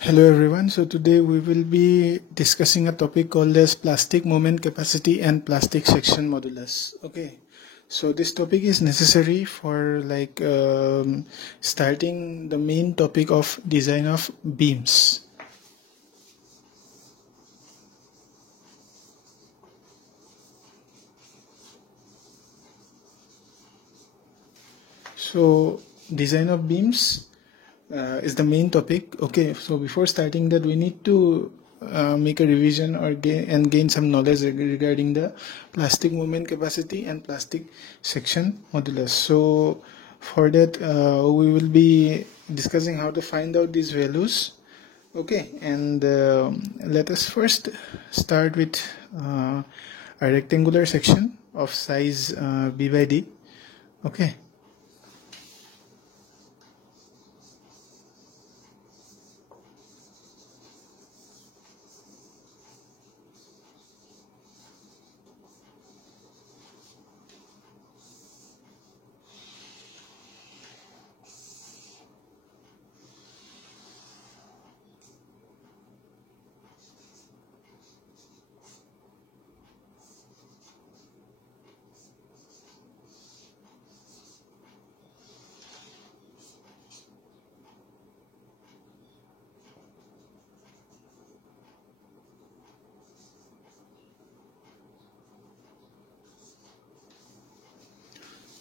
Hello everyone. So today we will be discussing a topic called as plastic moment capacity and plastic section modulus. Okay. So this topic is necessary for starting the main topic of design of beams. So design of beams is the main topic. Okay, so before starting that, we need to make a revision or gain some knowledge regarding the plastic moment capacity and plastic section modulus. So for that, we will be discussing how to find out these values. Okay, and let us first start with a rectangular section of size b by d. Okay.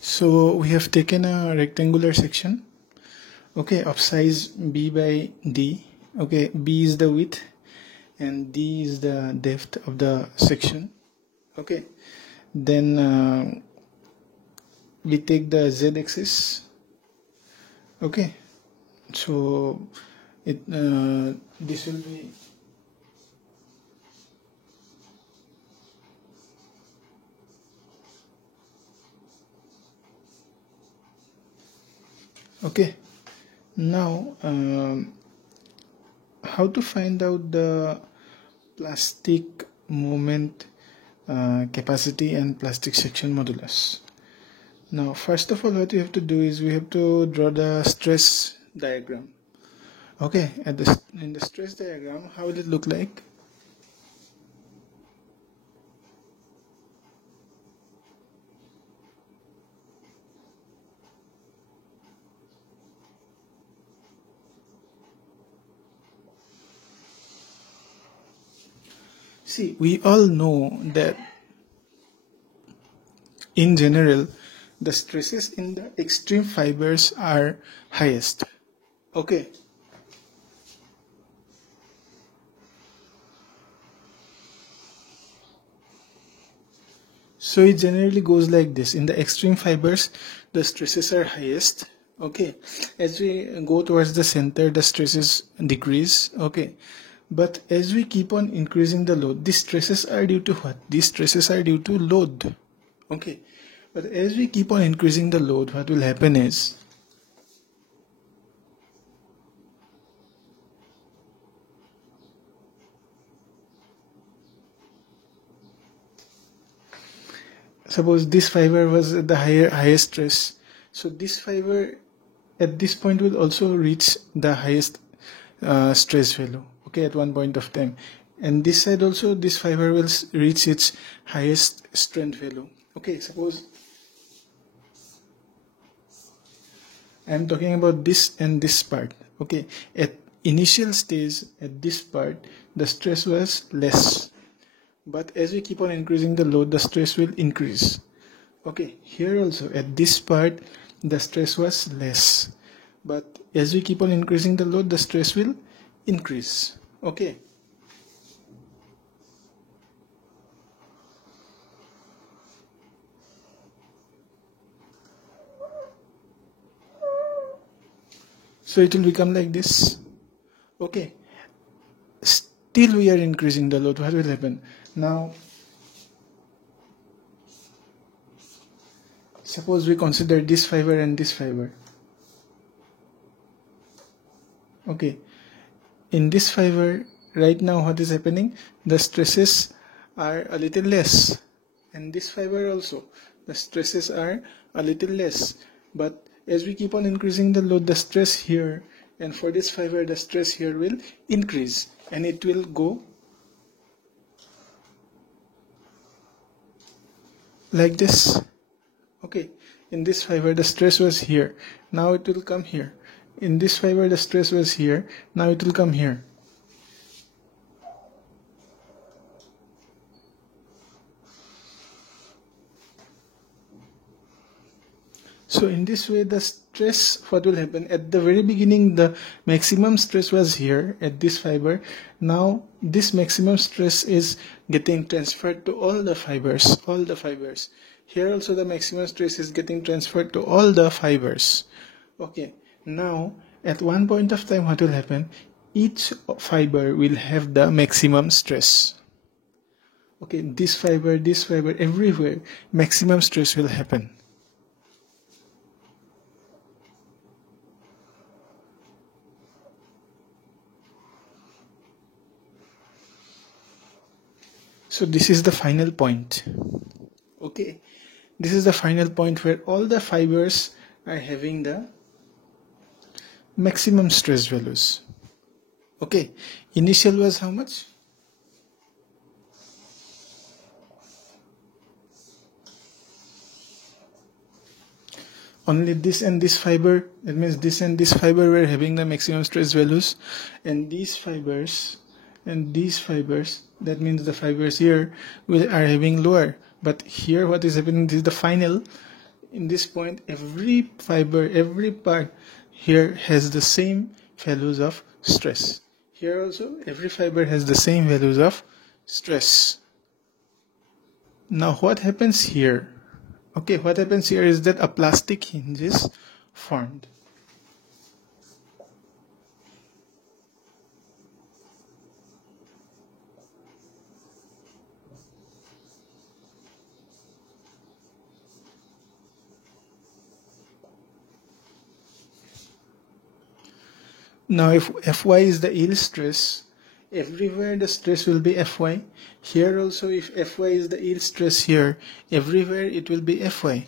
So we have taken a rectangular section, okay, of size b by d. Okay, b is the width and d is the depth of the section. Okay, then we take the z-axis. Okay, so this will be okay. Now how to find out the plastic moment capacity and plastic section modulus. Now first of all, what we have to do is we have to draw the stress diagram. Okay, in the stress diagram, how will it look like? See, we all know that in general, the stresses in the extreme fibers are highest. Okay. So it generally goes like this. In the extreme fibers, the stresses are highest. Okay. As we go towards the center, the stresses decrease. Okay. But as we keep on increasing the load, these stresses are due to what? These stresses are due to load. Okay. But as we keep on increasing the load, what will happen is suppose this fiber was at the highest stress, so this fiber at this point will also reach the highest stress value, okay, at one point of time, and this side also this fiber will reach its highest strength value. Okay, suppose I am talking about this and this part. Okay, at initial stage at this part the stress was less, but as we keep on increasing the load, the stress will increase. Okay, here also at this part the stress was less, but as we keep on increasing the load, the stress will increase. Okay. So it will become like this. Okay. Still we are increasing the load. What will happen? Now, suppose we consider this fiber and this fiber. Okay. In this fiber, right now what is happening? The stresses are a little less. And this fiber also, the stresses are a little less. But as we keep on increasing the load, the stress here and for this fiber the stress here will increase and it will go like this. Okay, in this fiber the stress was here, now it will come here. In this fiber the stress was here, now it will come here. So in this way the stress, what will happen, at the very beginning the maximum stress was here at this fiber. Now this maximum stress is getting transferred to all the fibers, Here also the maximum stress is getting transferred to all the fibers. Okay, now at one point of time what will happen, each fiber will have the maximum stress. Okay, this fiber, everywhere maximum stress will happen. So this is the final point. Okay, this is the final point where all the fibers are having the maximum stress values. Okay, initial was how much? Only this and this fiber, that means this and this fiber were having the maximum stress values, and these fibers and these fibers, that means the fibers here are having lower. But here what is happening, this is the final. In this point every fiber, every part here has the same values of stress. Here also every fiber has the same values of stress. Now what happens here? Okay, what happens here is that a plastic hinge is formed. Now if Fy is the yield stress, everywhere the stress will be Fy. Here also if Fy is the yield stress here, everywhere it will be Fy.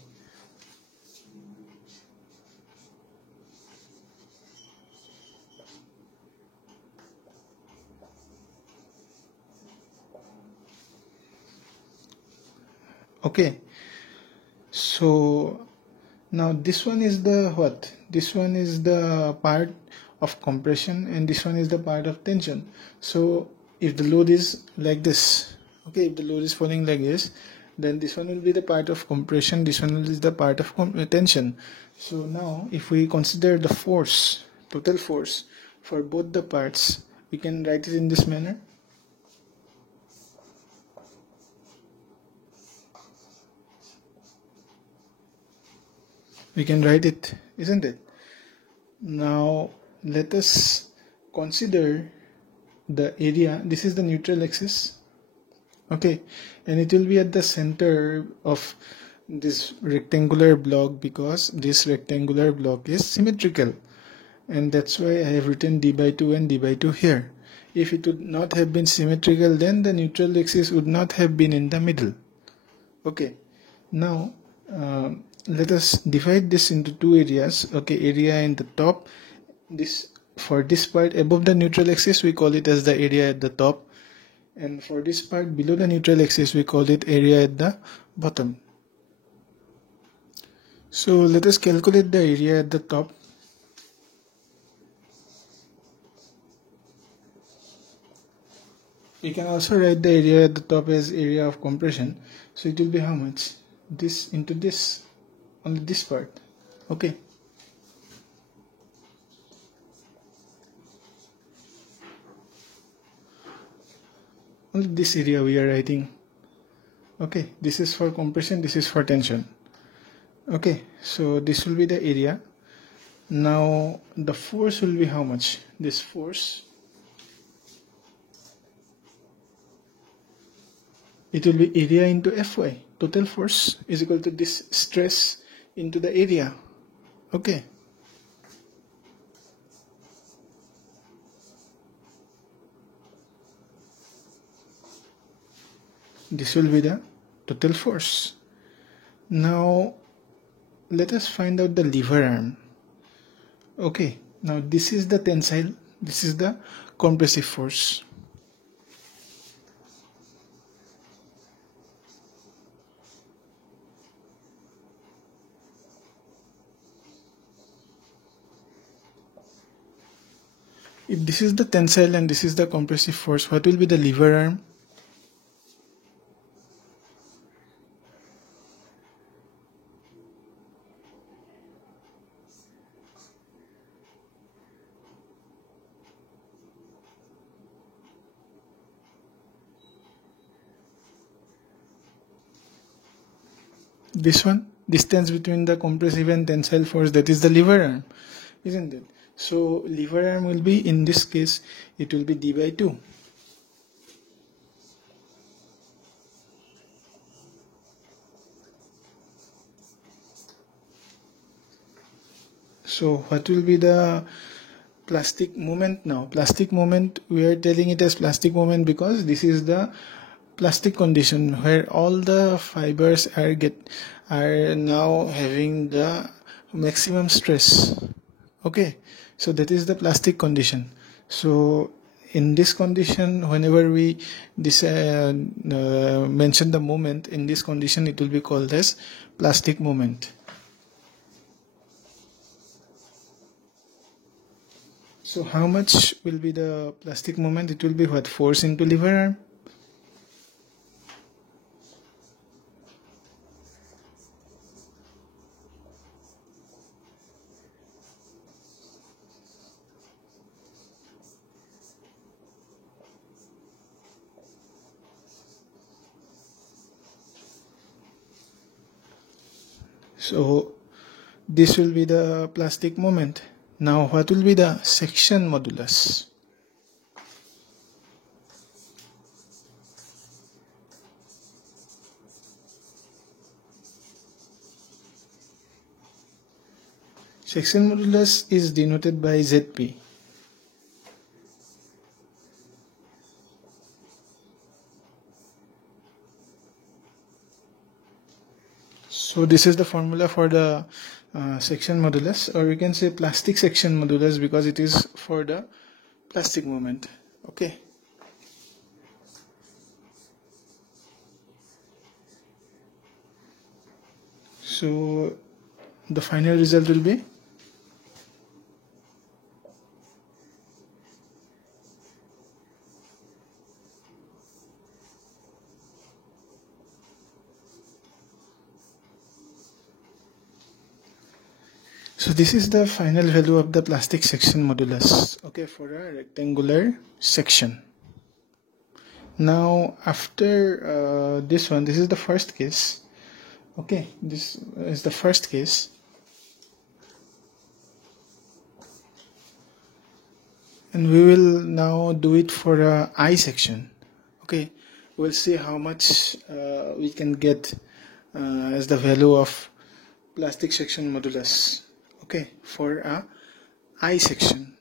Okay, so now this one is the what? This one is the part of compression and this one is the part of tension. So if the load is like this, okay, if the load is falling like this, then this one will be the part of compression, this one is the part of tension. So now if we consider the force, total force for both the parts, we can write it in this manner. We can write it, isn't it? Now let us consider the area. This is the neutral axis, okay, and it will be at the center of this rectangular block because this rectangular block is symmetrical, and that's why I have written d by 2 and d by 2 here. If it would not have been symmetrical, then the neutral axis would not have been in the middle. Okay, now let us divide this into two areas. Okay, area in the top, this for this part above the neutral axis we call it as the area at the top, and for this part below the neutral axis we call it area at the bottom. So let us calculate the area at the top. We can also write the area at the top as area of compression. So it will be how much? This into this, only this part. Okay. Only this area we are writing. Okay, this is for compression, this is for tension. Okay, so this will be the area. Now the force will be how much? This force, it will be area into Fy. Total force is equal to this stress into the area. Okay. This will be the total force. Now let us find out the lever arm. Okay, Now this is the tensile, this is the compressive force. If this is the tensile and this is the compressive force, what will be the lever arm? This one, distance between the compressive and tensile force, that is the lever arm, isn't it? So lever arm will be, in this case, it will be d by 2. So what will be the plastic moment now? Plastic moment, we are telling it as plastic moment because this is the plastic condition where all the fibers are now having the maximum stress. Okay, so that is the plastic condition. So in this condition, whenever we mention the moment, in this condition it will be called as plastic moment. So how much will be the plastic moment? It will be what? Force into lever arm. So this will be the plastic moment. Now what will be the section modulus? Section modulus is denoted by Zp. So this is the formula for the section modulus, or we can say plastic section modulus because it is for the plastic moment. Okay. So the final result will be so this is the final value of the plastic section modulus, okay, for a rectangular section. Now after this one, this is the first case. Okay, this is the first case. And we will now do it for a I section. Okay, we'll see how much we can get as the value of plastic section modulus. Okay, for a I section.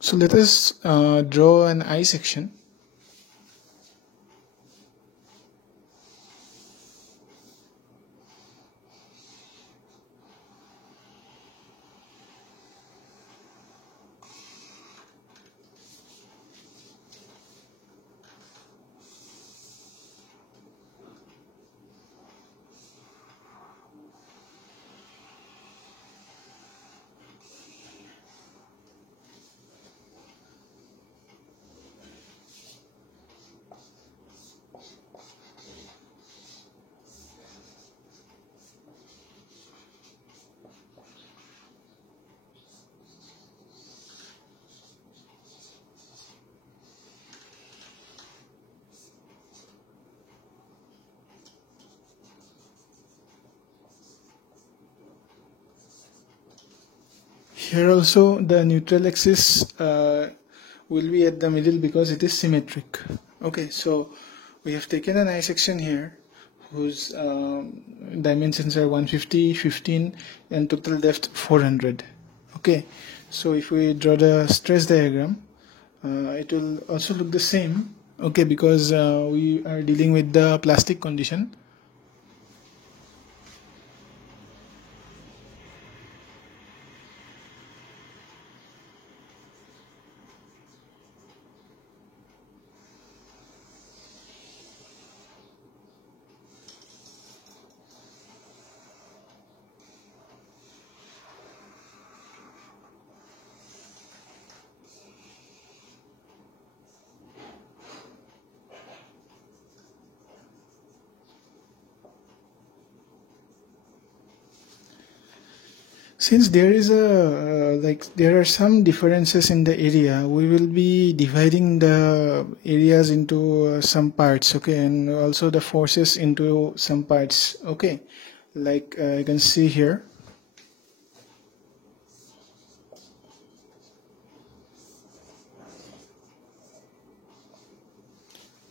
So let us draw an I section. Here also the neutral axis will be at the middle because it is symmetric. Okay, so we have taken an I section here whose dimensions are 150, 15 and total depth 400. Okay, so if we draw the stress diagram, it will also look the same. Okay, because we are dealing with the plastic condition. Since there is a there are some differences in the area, we will be dividing the areas into some parts, okay, and also the forces into some parts, okay. Like you can see here.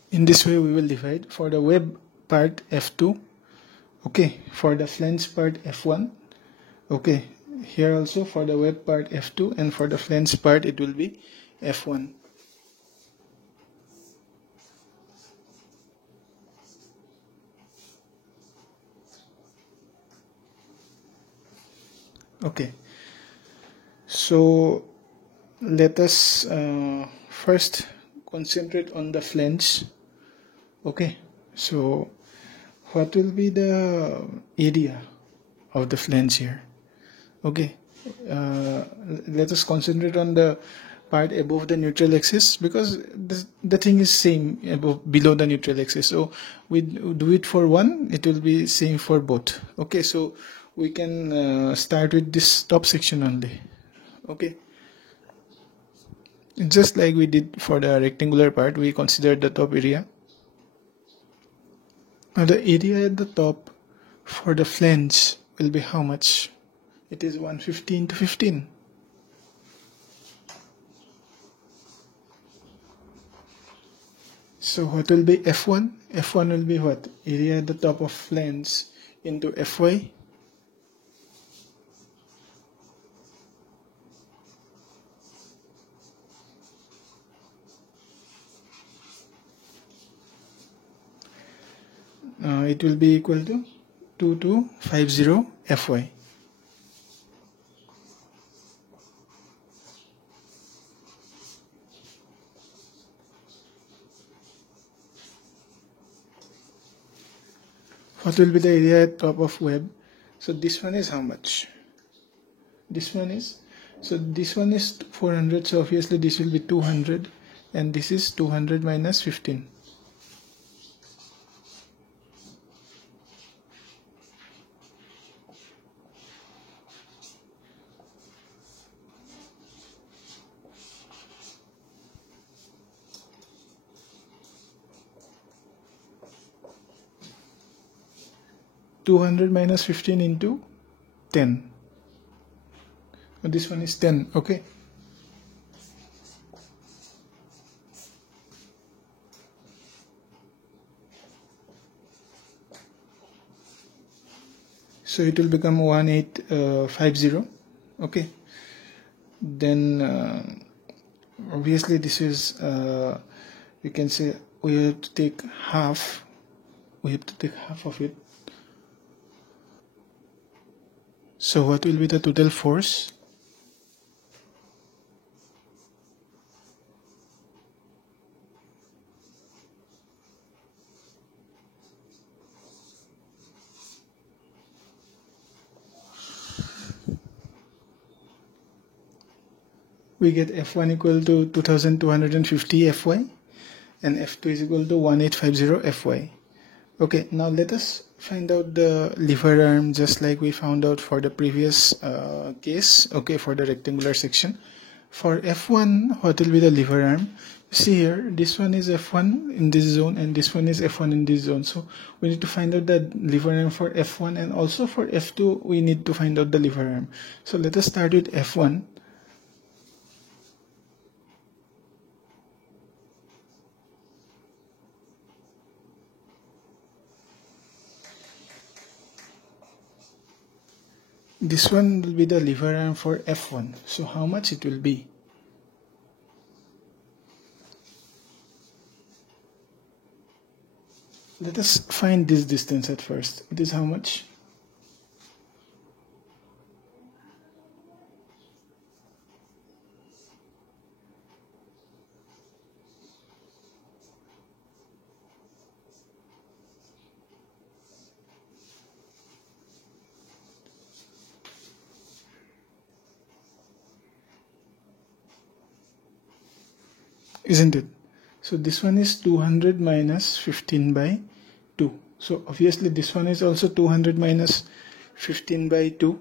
In this way, we will divide for the web part F2, okay, for the flange part F1, okay. Here also for the web part F2, and for the flange part it will be F1. Okay, so let us first concentrate on the flange, okay. So what will be the area of the flange here? Okay, let us concentrate on the part above the neutral axis, because the thing is same below the neutral axis. So we do it for one, it will be same for both. Okay, so we can start with this top section only. Okay, just like we did for the rectangular part, we considered the top area. Now the area at the top for the flange will be how much? It is 150 into 15. So what will be F1? F1 will be what? Area at the top of flange into Fy. It will be equal to 2250 Fy. What will be the area at top of web? So this one is how much? This one is, so this one is 400, so obviously this will be 200, and this is 200 minus 15. minus 15 into 10. This one is 10, okay. So it will become 1850, okay. Then obviously this is, you can say we have to take half, of it. So what will be the total force? We get F1 equal to 2250 Fy, and F2 is equal to 1850 Fy. Okay, now let us find out the lever arm just like we found out for the previous case, okay, for the rectangular section. For F1, what will be the lever arm? See here, this one is F1 in this zone and this one is F1 in this zone. So we need to find out the lever arm for F1, and also for F2 we need to find out the lever arm. So let us start with F1. This one will be the lever arm for F1. So how much it will be? Let us find this distance at first. It is how much? Isn't it? So this one is 200 minus 15 by 2. So obviously this one is also 200 minus 15 by 2.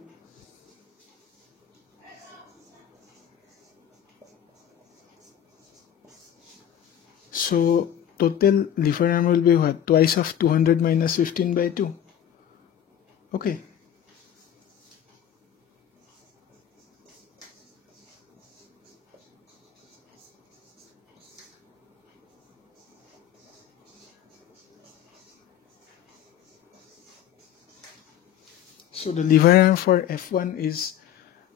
So total lever arm will be what? Twice of 200 minus 15 by 2. Okay. So the lever arm for F1 is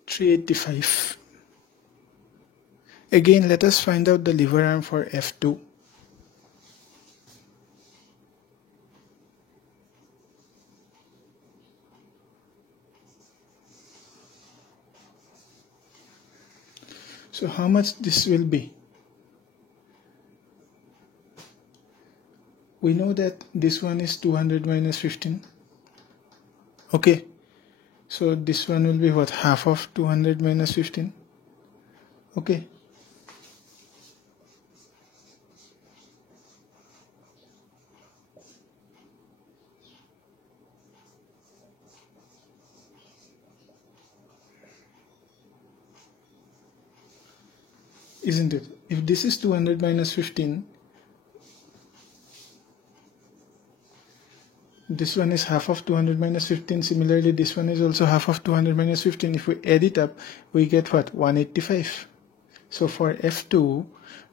385. Again, let us find out the lever arm for F2. So how much this will be? We know that this one is 200 minus 15. Okay. So this one will be what? Half of 200 minus 15. Okay. Isn't it? If this is 200 minus 15, this one is half of 200 minus 15. Similarly, this one is also half of 200 minus 15. If we add it up, we get what? 185. So for F2,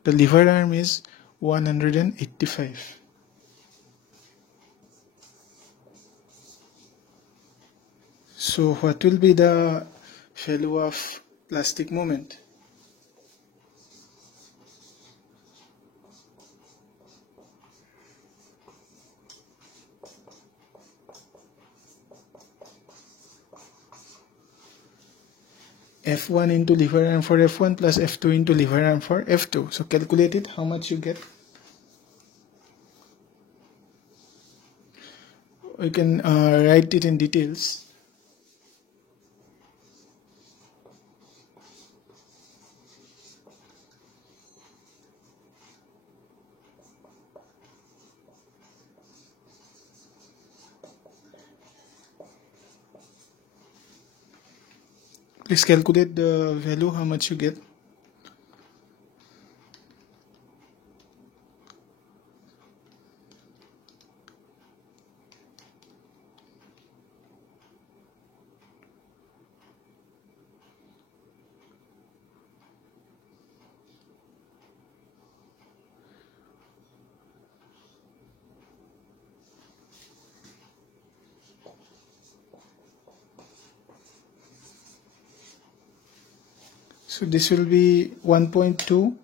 the lever arm is 185. So what will be the value of plastic moment? F1 into lever arm for F1 plus F2 into lever arm for F2. So calculate it, how much you get. We can write it in details. Please calculate the value, how much you get. So this will be 1.2.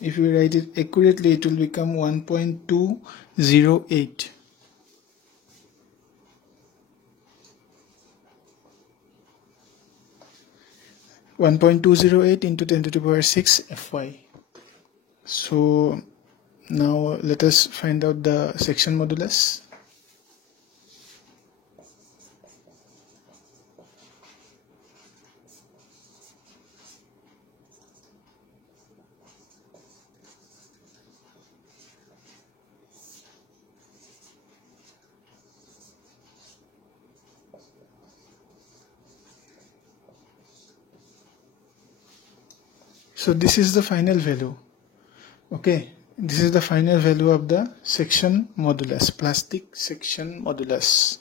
If we write it accurately, it will become 1.208. 1.208 into 10 to the power 6 Fy. So now let us find out the section modulus. So this is the final value. Okay, this is the final value of the section modulus, plastic section modulus.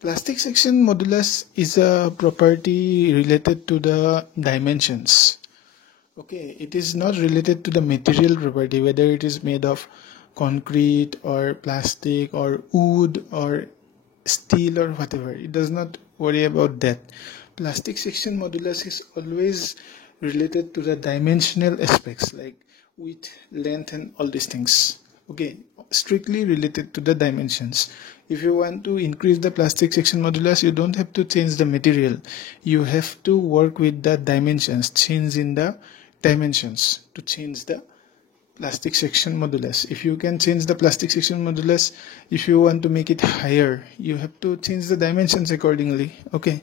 Plastic section modulus is a property related to the dimensions. Okay, it is not related to the material property, whether it is made of concrete or plastic or wood or steel or whatever. It does not worry about that. Plastic section modulus is always related to the dimensional aspects like width, length and all these things. Okay, strictly related to the dimensions. If you want to increase the plastic section modulus, you don't have to change the material. You have to work with the dimensions, change in the dimensions to change the plastic section modulus. If you can change the plastic section modulus, if you want to make it higher, you have to change the dimensions accordingly. Okay,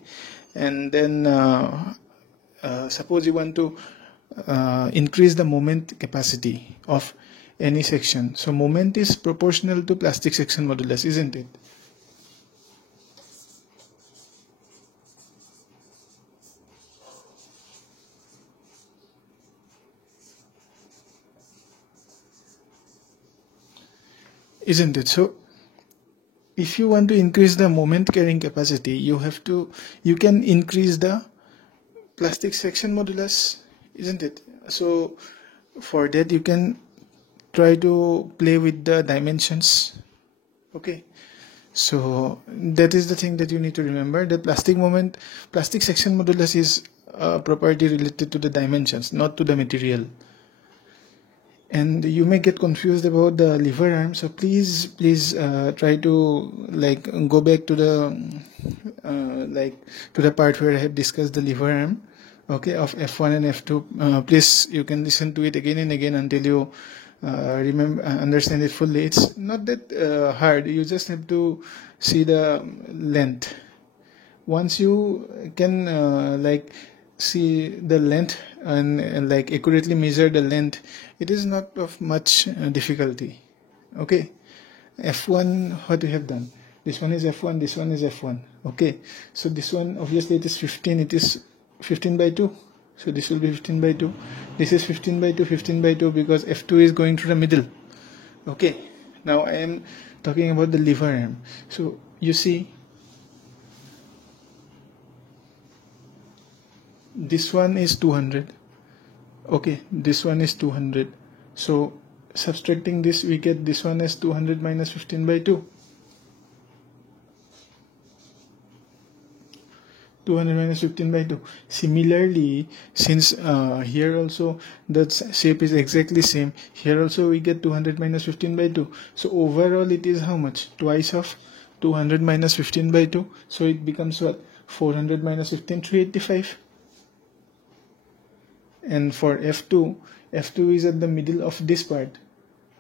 and then suppose you want to increase the moment capacity of any section. So moment is proportional to plastic section modulus, isn't it? isn't it? So if you want to increase the moment carrying capacity, you can increase the plastic section modulus, isn't it? So for that you can try to play with the dimensions. Okay, so that is the thing that you need to remember, that plastic section modulus is a property related to the dimensions, not to the material. And you may get confused about the lever arm, so please try to like go back to the part where I have discussed the lever arm, okay, of F1 and F2. Please, you can listen to it again and again until you remember understand it fully. It's not that hard. You just have to see the length. Once you can see the length and like accurately measure the length, it is not of much difficulty. Okay, F1, what we have done, this one is F1, this one is F1. Okay, so this one obviously it is 15, it is 15 by 2, so this will be 15 by 2, this is 15 by 2, 15 by 2, because F2 is going through the middle. Okay, now I am talking about the lever arm. So you see, this one is 200. Okay, this one is 200. So subtracting this, we get this one as 200 minus 15 by 2. 200 minus 15 by 2. Similarly, since here also the shape is exactly same, here also we get 200 minus 15 by 2. So overall it is how much? Twice of 200 minus 15 by 2. So it becomes what? 400 minus 15, 385. And for F2 is at the middle of this part.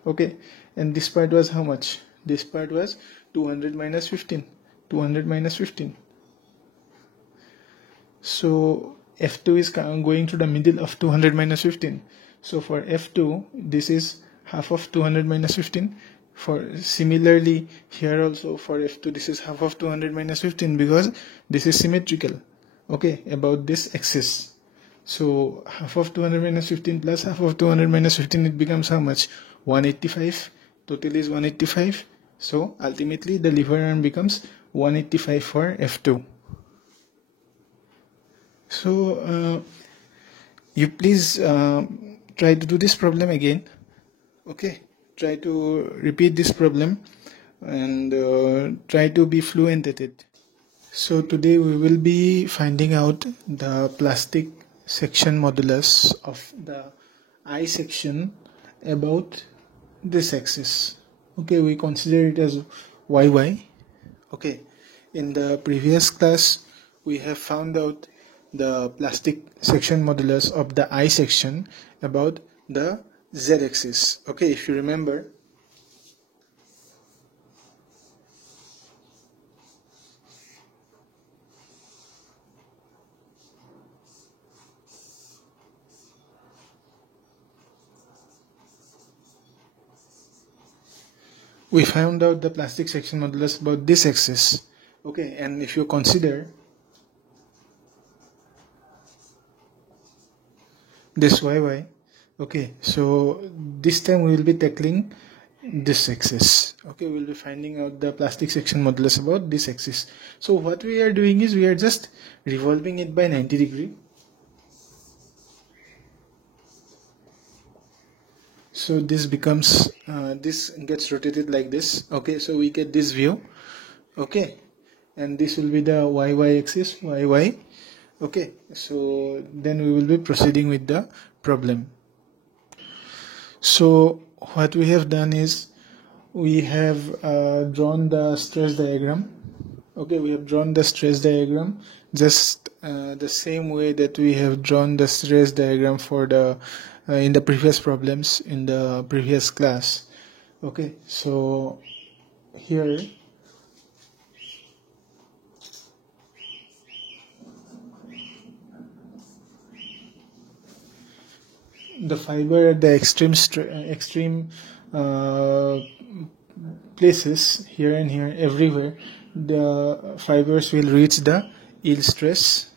Okay, and this part was how much? This part was 200 minus 15. 200 minus 15. So F2 is going to the middle of 200 minus 15. So for F2, this is half of 200 minus 15. For similarly here also for F2, this is half of 200 minus 15, because this is symmetrical, okay, about this axis. So half of 200 minus 15 plus half of 200 minus 15, it becomes how much? 185. Total is 185. So ultimately the lever arm becomes 185 for F2. So you please try to do this problem again. Okay, try to repeat this problem and try to be fluent at it. So today we will be finding out the plastic section modulus of the I section about this axis. Okay, we consider it as YY. Okay, in the previous class we have found out the plastic section modulus of the I section about the Z axis. Okay, if you remember, we found out the plastic section modulus about this axis. Okay, and if you consider this YY, okay, so this time we will be tackling this axis. Okay, we will be finding out the plastic section modulus about this axis. So what we are doing is we are just revolving it by 90 degree. So this becomes this gets rotated like this. Okay, so we get this view. Okay, and this will be the YY axis, YY. Okay, so then we will be proceeding with the problem. So what we have done is we have drawn the stress diagram. Okay, we have drawn the stress diagram just the same way that we have drawn the stress diagram for the in the previous problems in the previous class. Okay, so here the fiber at the extreme places, here and here, everywhere, the fibers will reach the yield stress.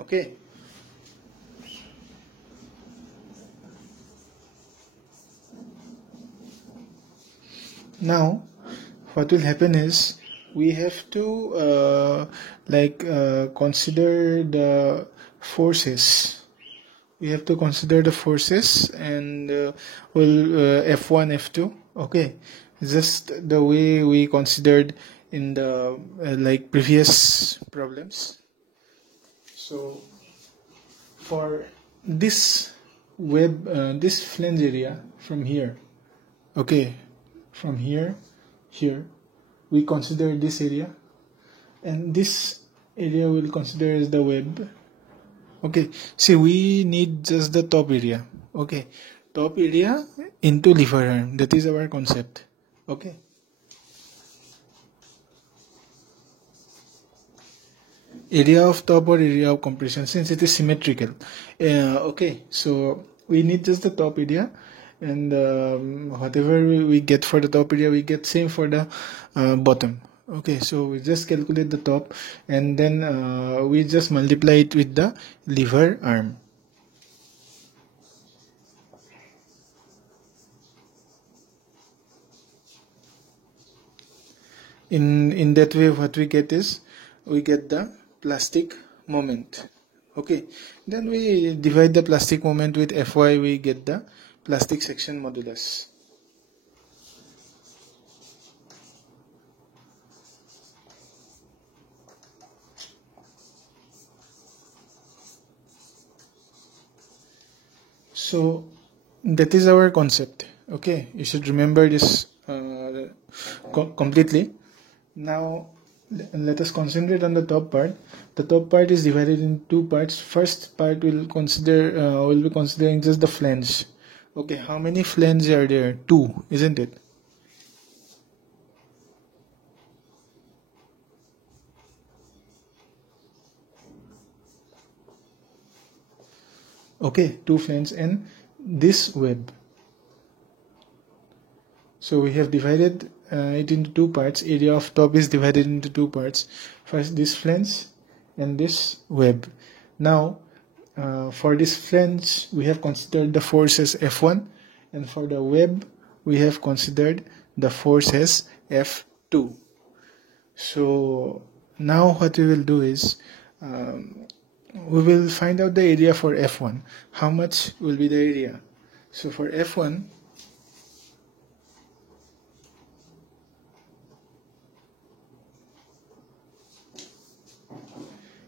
Okay, Now what will happen is we have to consider the forces. We have to consider the forces, and F1, F2. Okay, just the way we considered in the previous problems. So for this this flange area from here, okay, from here, we consider this area, and this area we'll consider as the web. Okay, see, we need just the top area. Okay, top area into lever arm. That is our concept. Okay. Area of top or area of compression, since it is symmetrical. Okay, so we need just the top area, and whatever we get for the top area, we get same for the bottom. Okay, so we just calculate the top, and then we just multiply it with the lever arm. In that way, what we get is we get the plastic moment. Okay, then we divide the plastic moment with Fy, we get the plastic section modulus. So that is our concept. Okay, you should remember this completely. Now let us concentrate on the top part. The top part is divided in two parts. First part will be considering just the flange. Okay, how many flanges are there? Two, isn't it? Okay, two flanges and this web. So we have divided it into two parts. Area of top is divided into two parts. First this flange and this web. Now for this flange we have considered the force as F1, and for the web we have considered the force as F2. So now what we will do is we will find out the area for F1. How much will be the area? So for F1,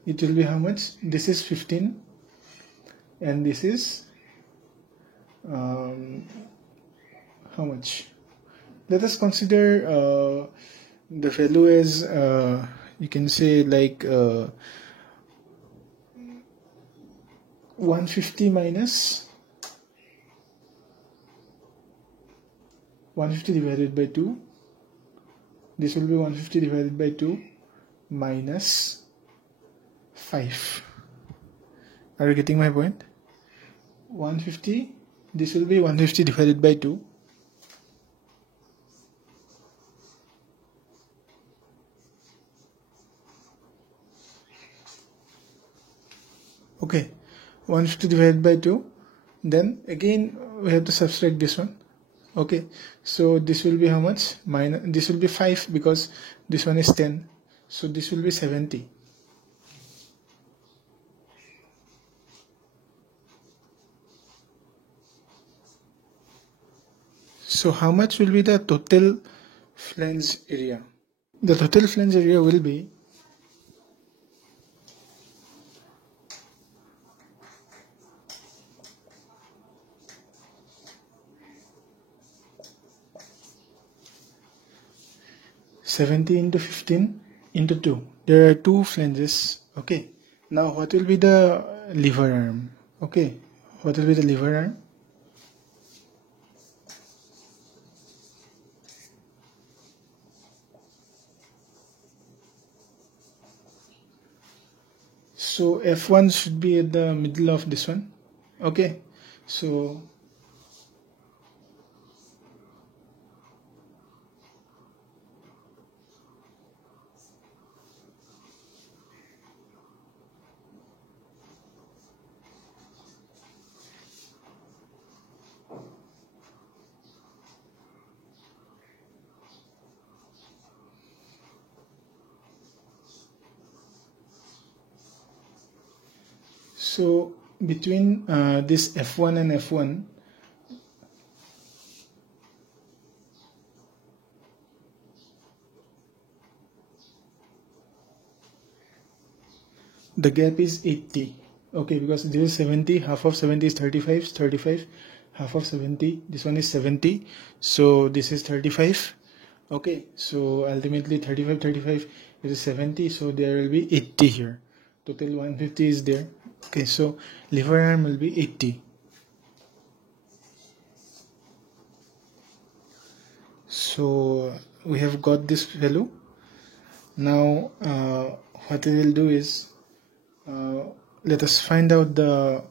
it will be how much? This is 15 and this is how much? Let us consider the value as you can say 150 minus 150 divided by 2. This will be 150 divided by 2 minus 5. Are you getting my point? 150, this will be 150 divided by 2. Okay, 150 divided by 2. Then again we have to subtract this one. Okay, so this will be how much? This will be 5 because this one is 10. So this will be 70. So how much will be the total flange area? The total flange area will be (70 into 15 into 2). There are two flanges. Okay. Now what will be the lever arm? Okay. What will be the lever arm? So F1 should be at the middle of this one. Okay. So So between this F1 and F1, the gap is 80. Okay, because this is 70, half of 70 is 35, 35, half of 70, this one is 70, so this is 35. Okay, so ultimately 35, 35 is 70, so there will be 80 here. Total 150 is there. Okay, so lever arm will be 80. So we have got this value. Now what we will do is let us find out the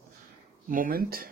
moment.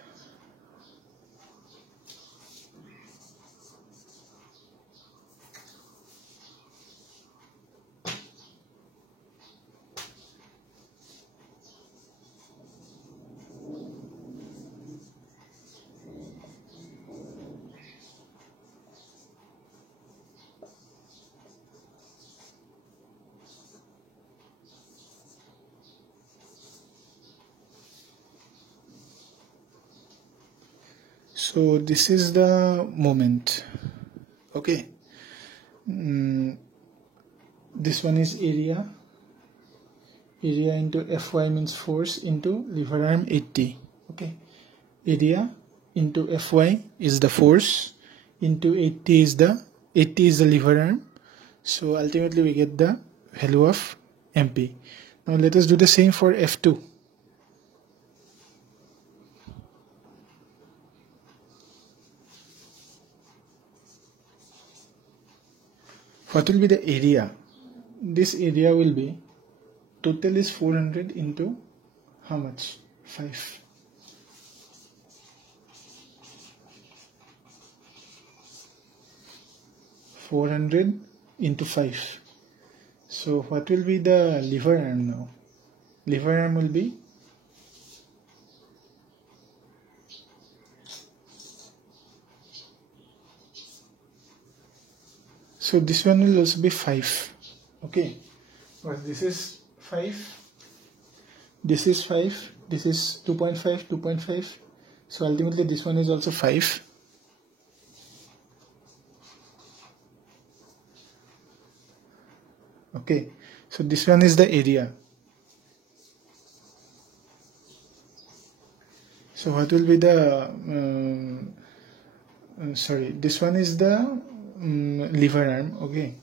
So this is the moment. Okay, this one is area into Fy means force into lever arm 80. Okay, area into Fy is the force, into 80 is the lever arm, so ultimately we get the value of MP. Now let us do the same for F2. What will be the area? This area will be, total is 400 into how much? 5. (400 into 5). So what will be the lever arm now? Lever arm will be so this one will also be 5. Okay, but this is 5, this is 5, this is 2.5, 2.5. So ultimately this one is also 5. Okay, so this one is the area. So what will be the sorry, this one is the lever arm. Okay,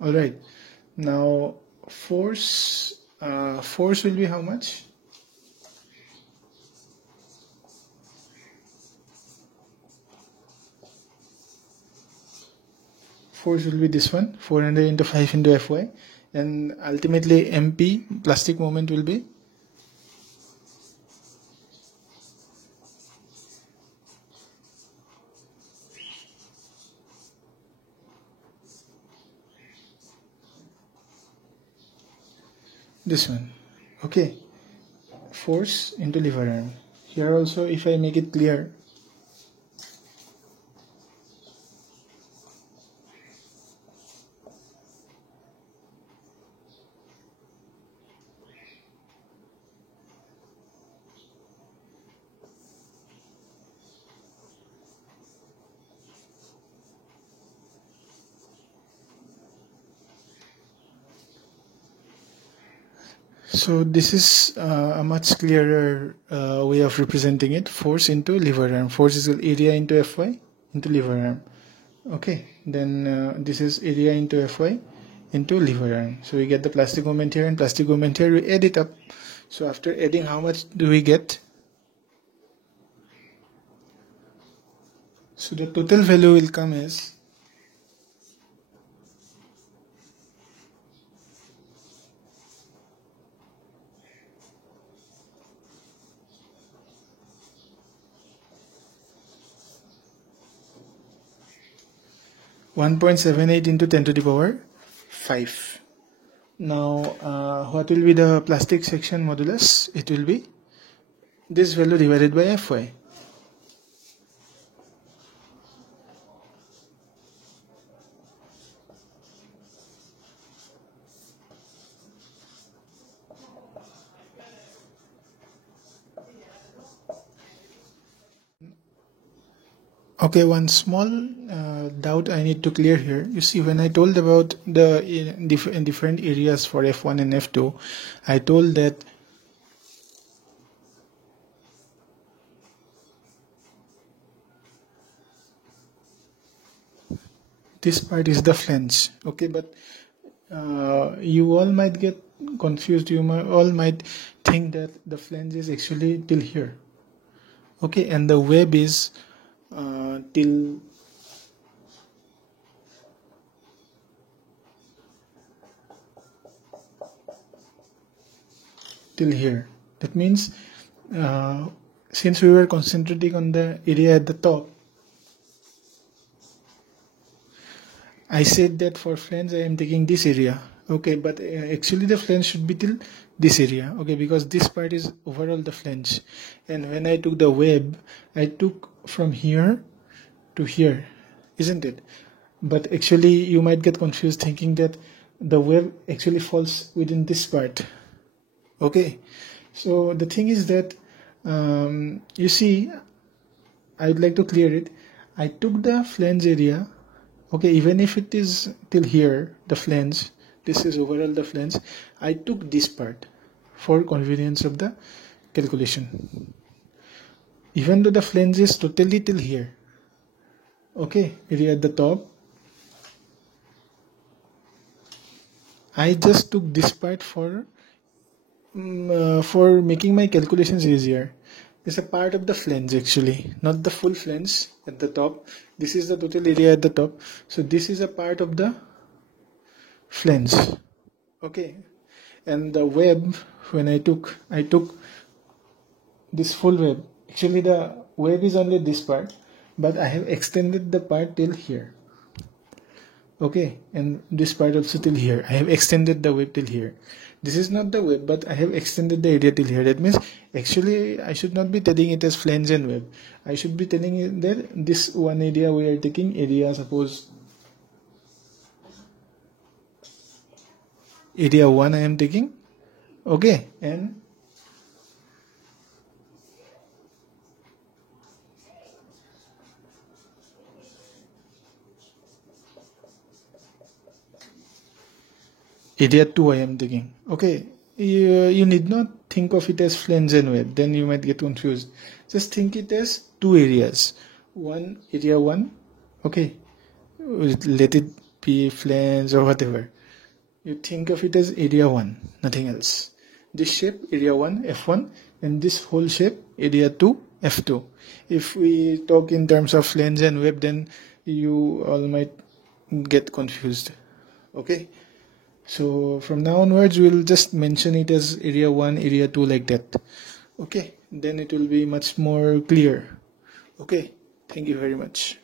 all right. Now force will be how much? Force will be this one, 400 into 5 into Fy, and ultimately MP, plastic moment, will be this one. Okay, force into lever arm. Here also, if I make it clear, so this is a much clearer way of representing it. Force into lever arm. Force is area into Fy into lever arm. Okay, then this is area into Fy into lever arm. So we get the plastic moment here and plastic moment here. We add it up. So after adding, how much do we get? So the total value will come as 1.78 into 10 to the power 5. Now what will be the plastic section modulus? It will be this value divided by Fy. Okay, one small doubt I need to clear here. You see, when I told about the in different areas for F1 and F2, I told that this part is the flange. Okay, but you all might get confused. All might think that the flange is actually till here. Okay, and the web is till here. That means since we were concentrating on the area at the top, I said that for flange I am taking this area. Okay, but actually the flange should be till this area. Okay, because this part is overall the flange. And when I took the web, I took from here to here, isn't it? But actually you might get confused thinking that the web actually falls within this part. Okay, so the thing is that you see, I would like to clear it. I took the flange area. Okay, even if it is till here, the flange, this is overall the flange, I took this part for convenience of the calculation. Even though the flange is totally till here, okay, area at the top, I just took this part for making my calculations easier. It's a part of the flange actually, not the full flange at the top. This is the total area at the top. So this is a part of the flange. Okay. And the web, when I took this full web. Actually the web is only this part, but I have extended the part till here. Okay, and this part also till here. I have extended the web till here. This is not the web, but I have extended the area till here. That means actually I should not be telling it as flange and web. I should be telling it that this one area we are taking area, suppose area 1 I am taking. Okay, and area 2 I am taking. Okay, you need not think of it as flange and web, then you might get confused. Just think it as two areas. One, area 1, okay, let it be flange or whatever. You think of it as area 1, nothing else. This shape, area 1, F1, and this whole shape, area 2, F2. If we talk in terms of flange and web, then you all might get confused. Okay. So from now onwards, we'll just mention it as area 1, area 2 like that. Okay, then it will be much more clear. Okay, thank you very much.